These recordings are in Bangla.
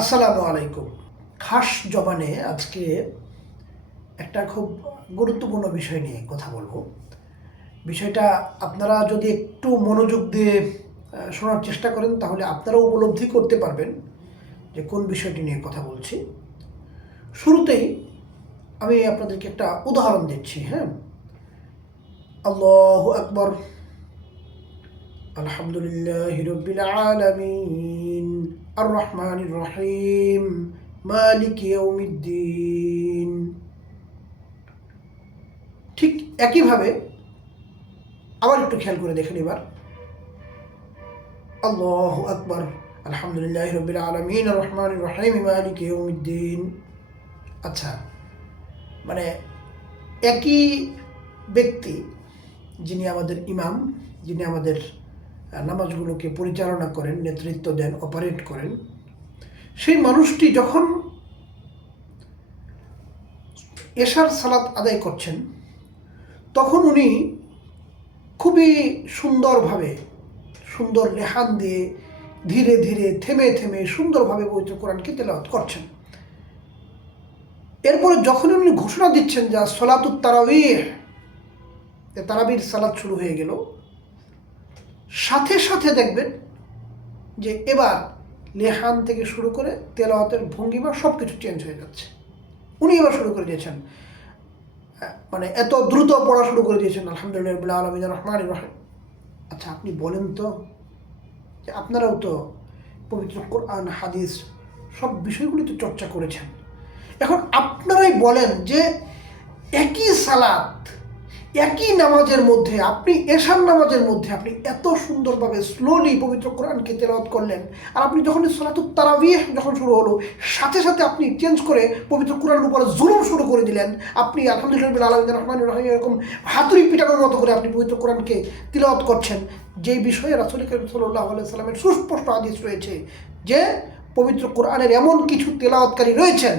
আসসালামু আলাইকুম। খাস জবানে আজকে একটা খুব গুরুত্বপূর্ণ বিষয় নিয়ে কথা বলবো। বিষয়টা আপনারা যদি একটু মনোযোগ দিয়ে শোনার চেষ্টা করেন তাহলে আপনারাও উপলব্ধি করতে পারবেন যে কোন বিষয়টি নিয়ে কথা বলছি। শুরুতেই আমি আপনাদেরকে একটা উদাহরণ দিচ্ছি, হ্যাঁ? আল্লাহু আকবার, আলহামদুলিল্লাহি রাব্বিল আলামিন, আর রহমানির রহিম, মালিক ইয়াউমিদ্দিন। ঠিক একইভাবে আবার একটু খেয়াল করে দেখেন এবার। আল্লাহু আকবার, আলহামদুলিল্লাহি রাব্বিল আলামিন, আর রহমানির রহিম, মালিক ইয়াউমিদ্দিন। আচ্ছা, মানে একই ব্যক্তি যিনি আমাদের ইমাম, যিনি আমাদের নামাজগুলোকে পরিচালনা করেন, নেতৃত্ব দেন, অপারেট করেন, সেই মানুষটি যখন এশার সালাত আদায় করছেন তখন উনি খুবই সুন্দরভাবে, সুন্দর লেহান দিয়ে ধীরে ধীরে থেমে থেমে সুন্দরভাবে পবিত্র কোরআনকে তেলাওয়াত করছেন। এরপরে যখন উনি ঘোষণা দিচ্ছেন যে সলাতুত তারাবিহ, তারাবির সালাত শুরু হয়ে গেল, সাথে সাথে দেখবেন যে এবার লেহান থেকে শুরু করে তেলাওয়াতের ভঙ্গিমা সব কিছু চেঞ্জ হয়ে যাচ্ছে। উনি এবার শুরু করে দিয়েছেন, মানে এত দ্রুত পড়া শুরু করে দিয়েছেন, আলহামদুলিল্লাহ রাব্বিল আলামিন, আর রহমানির রহিম। আচ্ছা, আপনি বলেন তো যে আপনারাও তো পবিত্র কোরআন, হাদিস সব বিষয়গুলি তো চর্চা করেছেন। এখন আপনারাই বলেন যে একই সালাত, একই নামাজের মধ্যে, আপনি এশার নামাজের মধ্যে আপনি এত সুন্দরভাবে স্লোলি পবিত্র কোরআনকে তেলাওয়াত করলেন, আর আপনি যখন সলাতুত তারাবিহ যখন শুরু হলো সাথে সাথে আপনি চেঞ্জ করে পবিত্র কোরআনের উপরে জুলুম শুরু করে দিলেন। আপনি আলহামদুলিল্লাহ রাব্বিল আলামিন, রহমানির রহিম এরকম হাতুড়ি পিটানোর মতো করে আপনি পবিত্র কোরআনকে তিলাওয়াত করছেন, যেই বিষয়ে রাসূল কারীম সাল্লাল্লাহু আলাইহি সাল্লামের সুস্পষ্ট হাদিস রয়েছে যে পবিত্র কোরআনের এমন কিছু তেলাওয়াতকারী রয়েছেন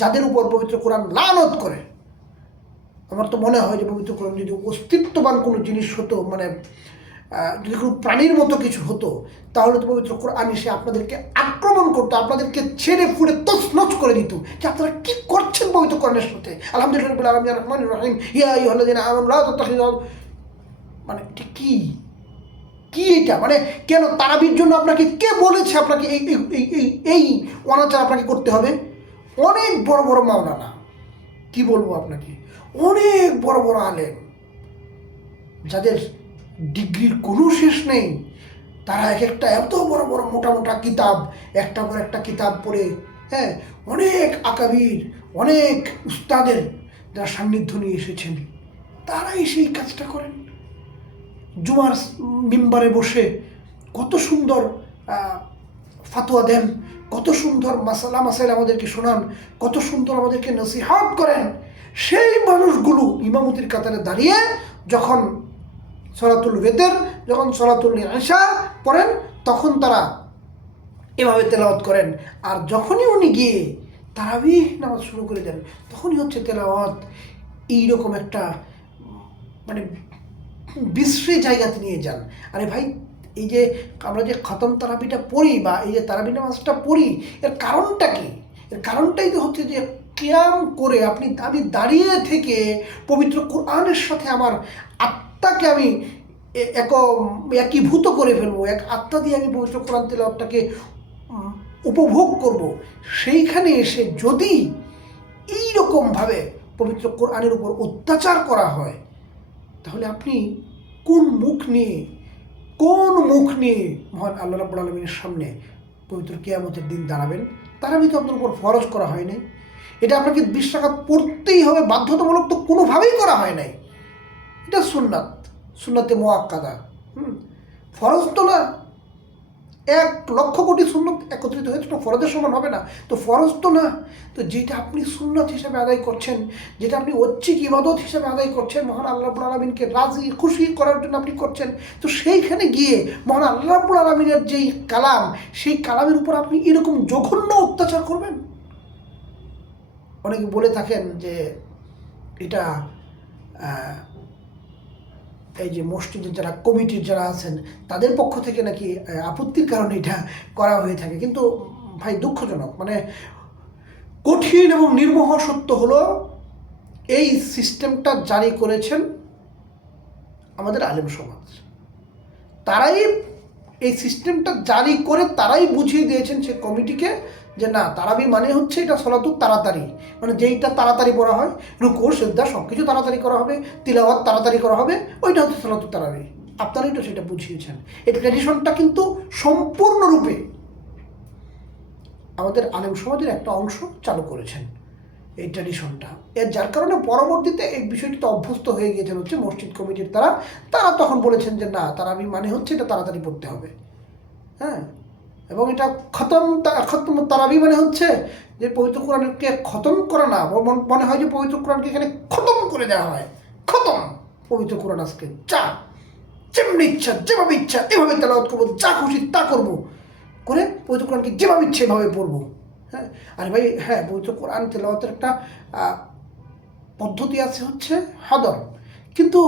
যাদের উপর পবিত্র কোরআন লানত করে। আমার তো মনে হয় যে পবিত্র কোরআন যদি অস্তিত্ববান কোনো জিনিস হতো, মানে যদি কোনো প্রাণীর মতো কিছু হতো, তাহলে তো পবিত্র কোরআন এসে আপনাদেরকে আক্রমণ করতো, আপনাদেরকে ছেড়ে ফুড়ে তছনছ করে দিত যে আপনারা কি করছেন পবিত্র কোরআনের সাথে। আলহামদুলিল্লাহ রাব্বিল আলামিন, আর রহমানির রহিম, ইয়া আইয়ুহাল্লাযীনা আমানু লা তাত্তাখিযু, মানে এটা কি কি এটা? মানে কেন তারাবির জন্য আপনাকে কে বলেছে আপনাকে এই এই এই এই অনাচার আপনাকে করতে হবে? অনেক বড় বড় মাওলানা, কি বলবো আপনাকে, অনেক বড় বড় আলেম যাদের ডিগ্রির কোনো শেষ নেই, তারা এক একটা এত বড় বড় মোটা মোটা কিতাব, একটা পর একটা কিতাব পড়ে, হ্যাঁ, অনেক আকাবির, অনেক উস্তাদের যারা সান্নিধ্য নিয়ে এসেছেন, তারাই সেই কাজটা করেন। জুমার মিম্বারে বসে কত সুন্দর ফাতোয়া দেন, কত সুন্দর মাসাইল আমাদেরকে শোনান, কত সুন্দর আমাদেরকে নসিহত করেন। সেই মানুষগুলো ইমামতির কাতারে দাঁড়িয়ে যখন সলাতুল ওয়েতের, যখন সলাতুল ইশা পড়েন, তখন তারা এভাবে তেলাওয়াত করেন। আর যখনই উনি গিয়ে তারাবিহ নামাজ শুরু করে দেন, তখনই হচ্ছে তেলাওয়াত এইরকম একটা, মানে বিশ্রী জায়গাতে নিয়ে যান। আরে ভাই, এই যে আমরা যে খতম তারাবিটা পড়ি বা এই যে তারাবি নামাজটা পড়ি, এর কারণটা কি? এর কারণটাই তো হচ্ছে যে কিয়াম করে আমি দাঁড়িয়ে থেকে পবিত্র কোরআনের সাথে আমার আত্মাকে আমি একীভূত করে ফেলবো, এক আত্মা দিয়ে আমি পবিত্র কোরআন তেলাওয়াতটাকে উপভোগ করব। সেইখানে এসে যদি এইরকমভাবে পবিত্র কোরআনের উপর অত্যাচার করা হয়, তাহলে আপনি কোন মুখ নিয়ে মহান আল্লাহ রাব্বুল আলামিনের সামনে পবিত্র কিয়ামতের দিন দাঁড়াবেন? তারাবি তো আপনার উপর ফরজ করা হয় নাই, এটা আপনাকে 20 রাকাত পড়তেই হবে বাধ্যতামূলক তো কোনোভাবেই করা হয় নাই। এটা সুন্নাত, সুন্নাতে মুআক্কাদা, ফরজ তো না। 1,00,000 কোটি সুন্নত একত্রিত হয়েছে, তো ফরজের সমান হবে না? তো ফরজ তো না। তো যেটা আপনি সুন্নত হিসেবে আদায় করছেন, যেটা আপনি ঐচ্ছিক ইবাদত হিসেবে আদায় করছেন, মহান আল্লাহ রাব্বুল আলামিনকে রাজি খুশি করার জন্য আপনি করছেন, তো সেইখানে গিয়ে মহান আল্লাহ রাব্বুল আলামিনের যেই কালাম, সেই কালামের উপর আপনি এরকম জঘন্য অত্যাচার করবেন? অনেকে বলে থাকেন যে এটা এই যে মসজিদের যারা কমিটির যারা আছেন তাদের পক্ষ থেকে নাকি আপত্তির কারণে এটা করা হয়ে থাকে, কিন্তু ভাই দুঃখজনক, মানে কঠিন এবং নির্মোহ সত্য হলো এই সিস্টেমটা জারি করেছেন আমাদের আলেম সমাজ। তারাই এই সিস্টেমটা জারি করে তারাই বুঝিয়ে দিয়েছেন সে কমিটিকে যে না, তারাবি মানে হচ্ছে এটা সলাতুত তাড়াতাড়ি, মানে যেইটা তাড়াতাড়ি পড়া হয়, রুকু সিজদা সব কিছু তাড়াতাড়ি করা হবে, তিলাওয়াত তাড়াতাড়ি করা হবে, ওইটা হচ্ছে সলাতুত তারাবি। আপনারাই তো সেটা বুঝিয়েছেন। এই ট্র্যাডিশনটা কিন্তু সম্পূর্ণরূপে আমাদের আলেম সমাজের একটা অংশ চালু করেছেন এই ট্র্যাডিশনটা। যার কারণে পরবর্তীতে এই বিষয়টিতে অভ্যস্ত হয়ে গিয়েছেন হচ্ছে মসজিদ কমিটির তারা তখন বলেছেন যে না, তারাবি মানে হচ্ছে এটা তাড়াতাড়ি পড়তে হবে। হ্যাঁ, এবং এটা খতম তারাবি মানে হচ্ছে যে পবিত্র কোরআনকে খতম করা না, মনে হয় যে পবিত্র কোরআনকে এখানে খতম করে দেওয়া হয়। খতম পবিত্র কোরআন আজকে যা যেমনি ইচ্ছা যেভাবে ইচ্ছা এভাবে তেলাওয়াত করবো, যা খুশি তা করবো করে পবিত্র কোরআনকে যেভাবে ইচ্ছে এভাবে পড়বো। হ্যাঁ, আরে ভাই হ্যাঁ, পবিত্র কোরআন তেলাওয়াতের একটা পদ্ধতি আছে হচ্ছে হদর, কিন্তু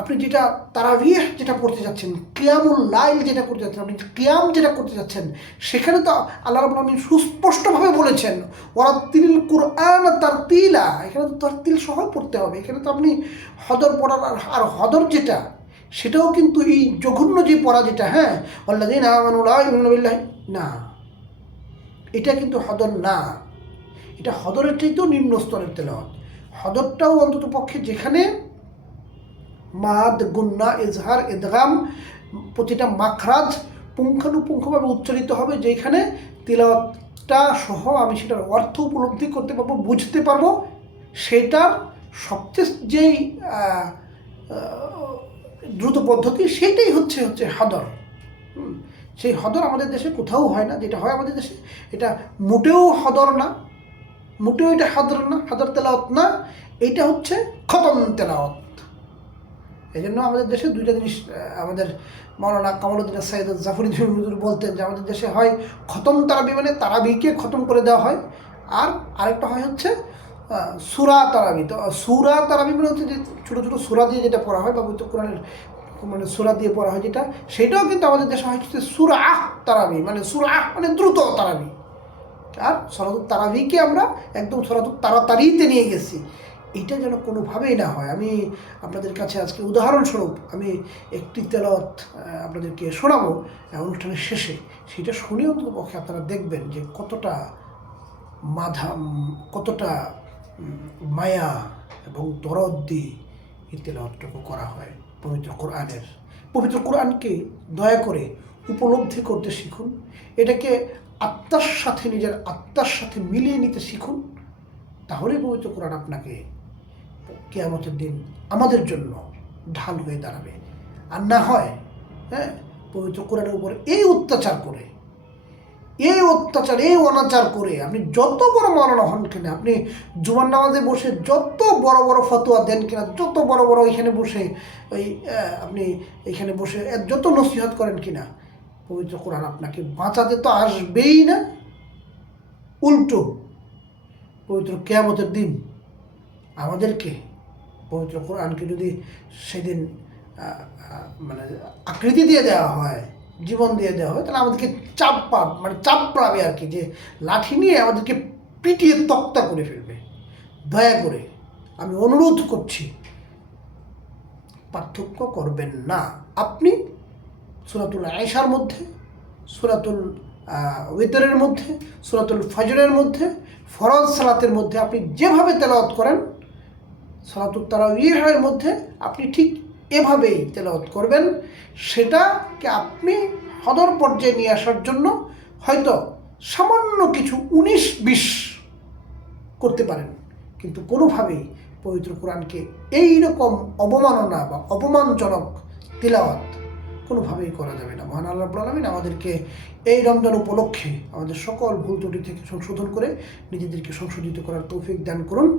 আপনি যেটা তারাবিহ যেটা পড়তে যাচ্ছেন, কিয়ামুল লাইল যেটা করতে যাচ্ছেন, আপনি কিয়াম যেটা করতে যাচ্ছেন, সেখানে তো আল্লাহ রাব্বুল আলামিন সুস্পষ্টভাবে বলেছেন ওয়ারাত্তিল কুরআন তারতিলা, এখানে তো তারতিল সহ পড়তে হবে। এখানে তো আপনি হদর পড়ার আর হদর যেটা সেটাও কিন্তু এই জঘন্য যে পড়া যেটা, হ্যাঁ আল্লাযীনা আমানু লা ইউমিনুনা বিল্লাহি, না, এটা কিন্তু হদর না, এটা হদরের চাইতেও নিম্ন স্তরের তেলাওয়াত। হদরটাও অন্তত পক্ষে যেখানে মাদ, গুন্না, ইজহার, ইদগাম প্রতিটা মাখরাজ পুঙ্খানুপুঙ্খভাবে উচ্চারিত হবে, যেখানে তিলাওয়াতটা সহ আমি সেটার অর্থ উপলব্ধি করতে পারবো, বুঝতে পারবো। সেটার সবচেয়ে যেই দ্রুত পদ্ধতি সেইটাই হচ্ছে হদর। সেই হদর আমাদের দেশে কোথাও হয় না। যেটা হয় আমাদের দেশে এটা মোটেও হদর না, মোটেও এটা হদর না, হদর তেলাওয়াত না, এইটা হচ্ছে খতম তেলাওয়াত। এই জন্য আমাদের দেশে দুইটা জিনিস আমাদের মাওলানা কামালউদ্দিন সাইয়্যিদ জাফর হুজুর বলতেন যে আমাদের দেশে হয় খতম তারাবি, মানে তারাবিকে খতম করে দেওয়া হয়, আর আরেকটা হয় হচ্ছে সূরা তারাবি। তো সূরা তারাবি মানে হচ্ছে যে ছোটো ছোটো সূরা দিয়ে যেটা পড়া হয় বা পবিত্র কোরআনের মানে সূরা দিয়ে পড়া হয় যেটা, সেটাও কিন্তু আমাদের দেশে হয় হচ্ছে সূরা তারাবি, মানে সূরা মানে দ্রুত তারাবি। আর সলাতুত তারাবিকে আমরা একদম সলাতুত তাড়াতাড়িতে নিয়ে গেছি। এইটা যেন কোনোভাবেই না হয়। আমি আপনাদের কাছে আজকে উদাহরণস্বরূপ আমি একটি তেলাওয়াত আপনাদেরকে শোনাবো অনুষ্ঠানের শেষে। সেটা শুনে অন্তত পক্ষে আপনারা দেখবেন যে কতটা কতটা মায়া এবং দরদ দিয়ে এই তেলাওয়াতটুকু করা হয় পবিত্র কোরআনের। পবিত্র কোরআনকে দয়া করে উপলব্ধি করতে শিখুন, এটাকে আত্মার সাথে, নিজের আত্মার সাথে মিলিয়ে নিতে শিখুন। তাহলেই পবিত্র কোরআন আপনাকে কিয়ামতের দিন আমাদের জন্য ঢাল হয়ে দাঁড়াবে। আর না হয় হ্যাঁ, পবিত্র কোরআনের উপর এই অত্যাচার করে, এই অনাচার করে আপনি যত বড় মাওলানা হন কিনা, আপনি জুমার নামাজে বসে যত বড় বড় ফতোয়া দেন কিনা, যত বড় বড় এখানে বসে আপনি এখানে বসে যত নসিহত করেন কিনা, পবিত্র কোরআন আপনাকে বাঁচাতে তো আসবেই না, উল্টো পবিত্র কিয়ামতের দিন আমাদেরকে পবিত্র কোরআনকে যদি সেদিন মানে আকৃতি দিয়ে দেওয়া হয়, জীবন দিয়ে দেওয়া হয়, তাহলে আমাদেরকে চাপড়াবে আর কি, যে লাঠি নিয়ে আমাদেরকে পিটিয়ে তক্তা করে ফেলবে। দয়া করে আমি অনুরোধ করছি, পার্থক্য করবেন না। আপনি সূরাতুল আয়েশার মধ্যে, সূরাতুল ওয়েতরের মধ্যে, সূরাতুল ফজরের মধ্যে, ফরজ সালাতের মধ্যে আপনি যেভাবে তেলাওয়াত করেন, সালাতুত তারাবিহের মধ্যে আপনি ঠিক এভাবেই তেলাওয়াত করবেন। সেটাকে আপনি হদর পর্যায়ে নিয়ে আসার জন্য হয়তো সামান্য কিছু 19-20 করতে পারেন, কিন্তু কোনোভাবেই পবিত্র কোরআনকে এই রকম অবমাননা বা অপমানজনক তিলাওয়াত কোনোভাবেই করা যাবে না। মহান আল্লাহ রাব্বুল আলামিন আমাদেরকে এই রমজান উপলক্ষে আমাদের সকল ভুল ত্রুটি থেকে সংশোধন করে নিজেদেরকে সংশোধিত করার তৌফিক দান করুন।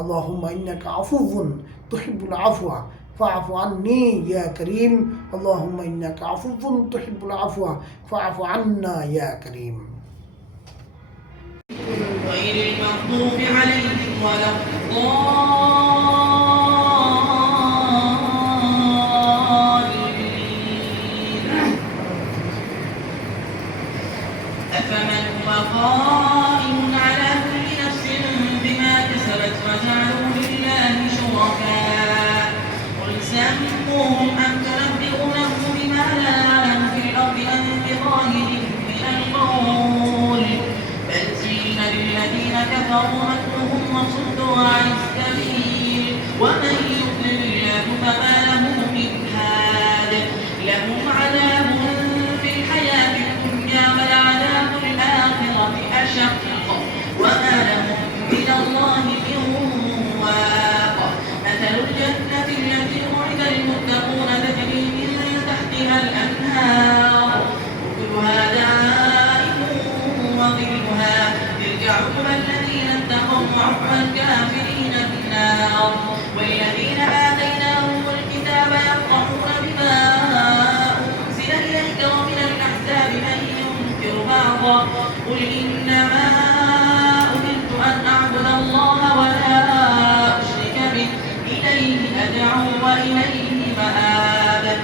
আল্লাহুম্মা ইন্নাকা আফুউন তুহিব্বুল আফওয়া ফাআফু আন্নী ইয়া কারীম। আল্লাহুম্মা ইন্নাকা আফুউন তুহিব্বুল আফওয়া ফাআফু আন্না ইয়া কারীম। গায়রিল মাগদুবি আলাইহিম ওয়ালাদ-দাল্লিন। ومكرهم وصدوا عن السبيل ومن يضلل الله فما له من هاد لهم عذاب في الحياة الدنيا ولعذاب الآخرة أشق وما لهم من الله من واق مثل الجنة التي وعد المتقون تجري من تحتها الأنهار أكلها دائم وظلها تلك عقبى الذين اتقوا وعقبى الكافرين النار والذين آتيناهم الكتاب يفرحون بما أنزل إليك ومن الأحزاب من ينكر بعضا قل إنما أمرت أن أعبد الله ولا أشرك به إليه أدعو وإليه مآب